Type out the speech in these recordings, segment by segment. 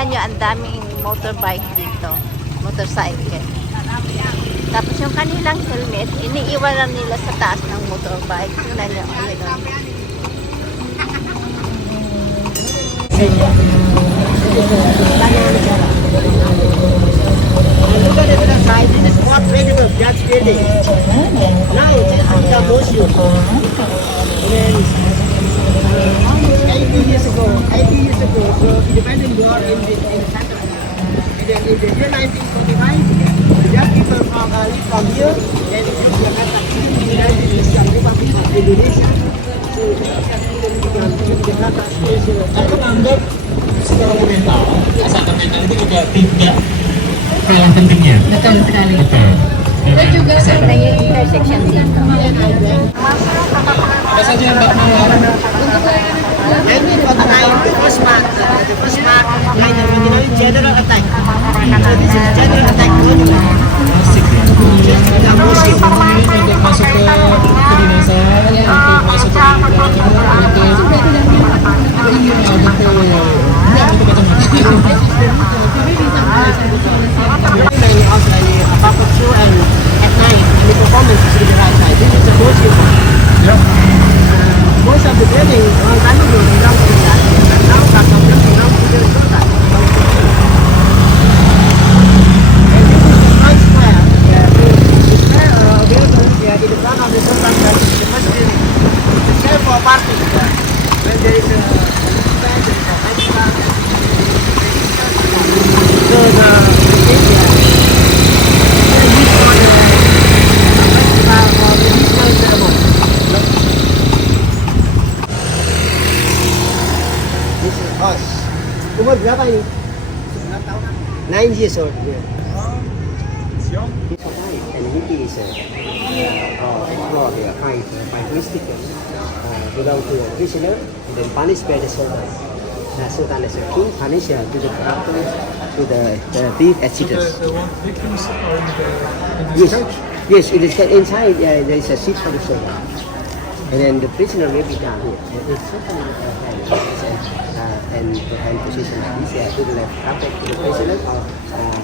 tingnan nyo, ang daming motorbike dito. Motorcycle. Tapos yung kanilang helmet, iniiwan lang nila sa taas ng motorbike. Tingnan nyo, ayun. Look at the side, this is what regular gas building. Now it is on the museum. And almost 80 years ago, so independent war in the center. And then in the year 1945, the young people from here, then it took Jakarta, united with the Republic of Indonesia. So Jakarta is Aku menganggap secara mental, kesehatan mental itu juga tidak kalah pentingnya. Betul sekali. Betul. Kita juga May intersection dito. Apa saja yang Mbak mau? then we organize the first part, like the original general attack. So this is general attack monument. Asik ya. Just the museum. Ini untuk masuk ke kedinasan, untuk masuk ke Many of the puppet show and at night the performance is really right side. This is the museum. Most of the building long time ago belong to that, but now some of them belong to the Sultan. And this is the front square. The square available in the front of the Sultan Palace, the first building. The square for parking. When there is a stand, there is a festival. So the India. Umur berapa ini? 9 years old. Yeah. And he is explore the by mystic belong to a prisoner and then punished by the Sultan. Sultan is a king, punished to the corruptors, to the thief, etc. The one victims are in Yes, this church? yes, it is inside. There is a seat for the Sultan, and then the prisoner may be down here. It's certainly and position like this, to the left, perfect to the president or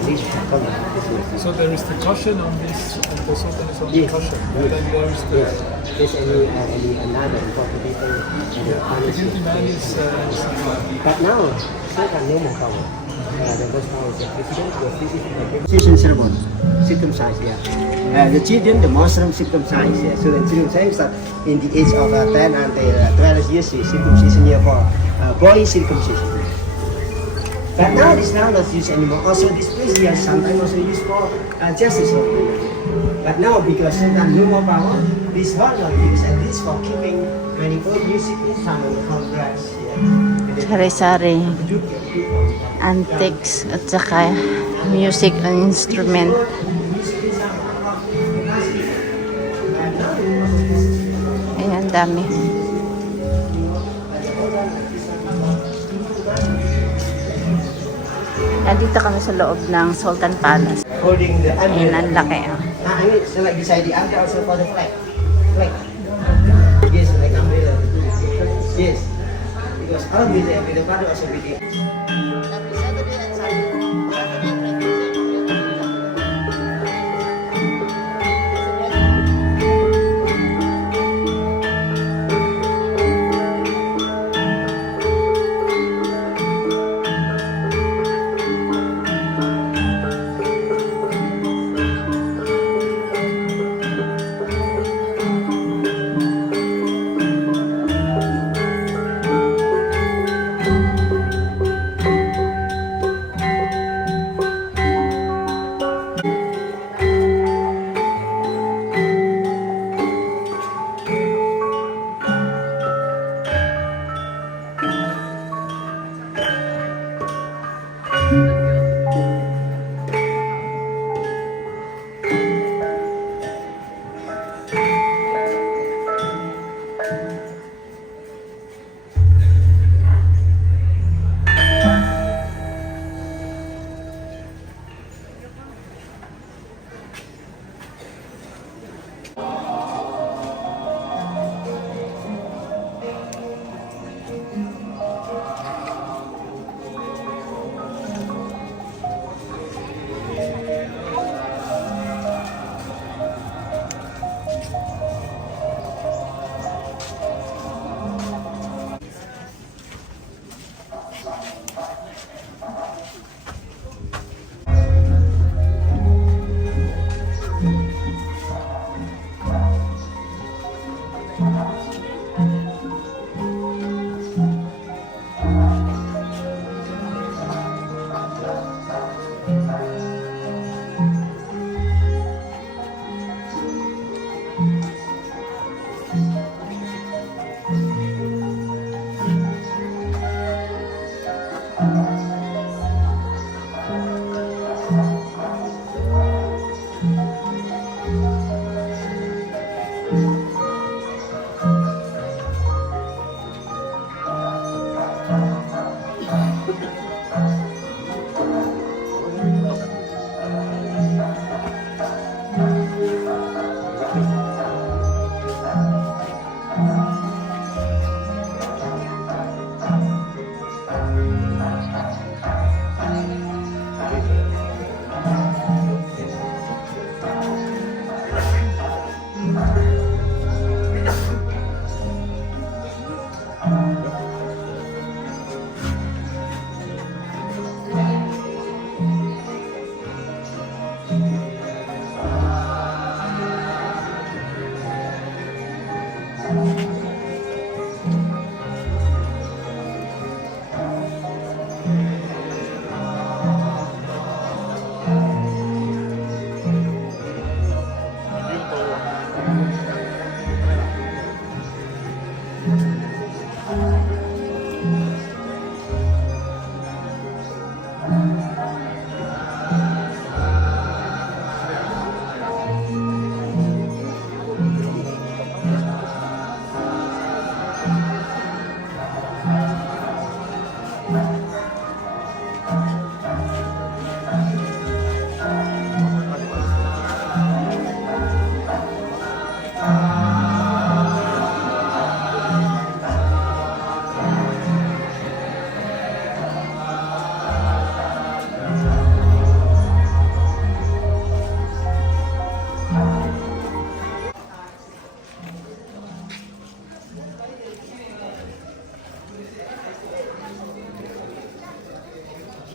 this prisoner. So there is the cushion on this, and the Sultan is on the Yes. cushion. Yes. And then there is the Yes. There's any another important people and the guilty man is But now, Sultan no more power. The most power is the president, because this is the decision ceremony, circumcised, yeah. The children, the Muslim circumcised, yeah. So the circumcised in the age of 10 until 12 years, circumcision here for boy circumcision. But now it's now not used anymore. Also this place here sometimes also used for justice. But now because Sultan no more power, this hall not used and this for keeping many old music instruments from brass. Sari-sari. Antiques at saka music instrument. Ayan, dami. Nandito kami sa loob ng Sultan Palace. Holding the Ayan, ang laki. I mean, so like beside the umbrella also for the flag. Flag. Yes, like umbrella. Yes. Because all with the father also with the.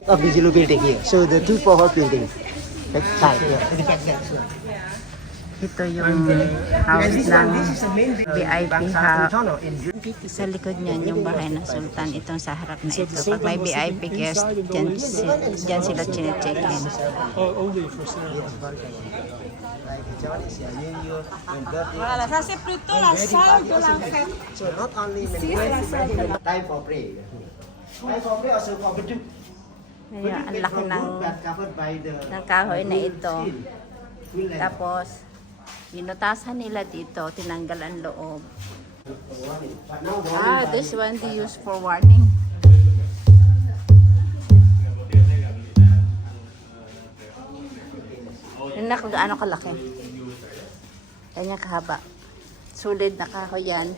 of the Zulu building here. So the two power building, that side here. At the back that's one. Ito yung house And this ng one, this is the main VIP Sultan house. Tono in Sa likod niyan yung bahay ng Sultan. Itong sa harap na ito. Pag may VIP guest, dyan sila chine-check in. Oh, only for sale. like Japanese, yeah, New Year and birthday. Voilà, ça c'est plutôt la salle de la fête. So not only time for prayer. Time for prayer also for beduk. Ayan, ang laki ng Covered by the kahoy na ito. full length. Tapos, binutasan nila dito, tinanggal ang loob. But now This one they use for warning. Yun na kung gaano kalaki. Kanya kahaba. Solid na kahoy yan.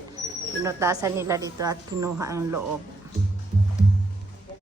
Binutasan nila dito at kinuha ang loob.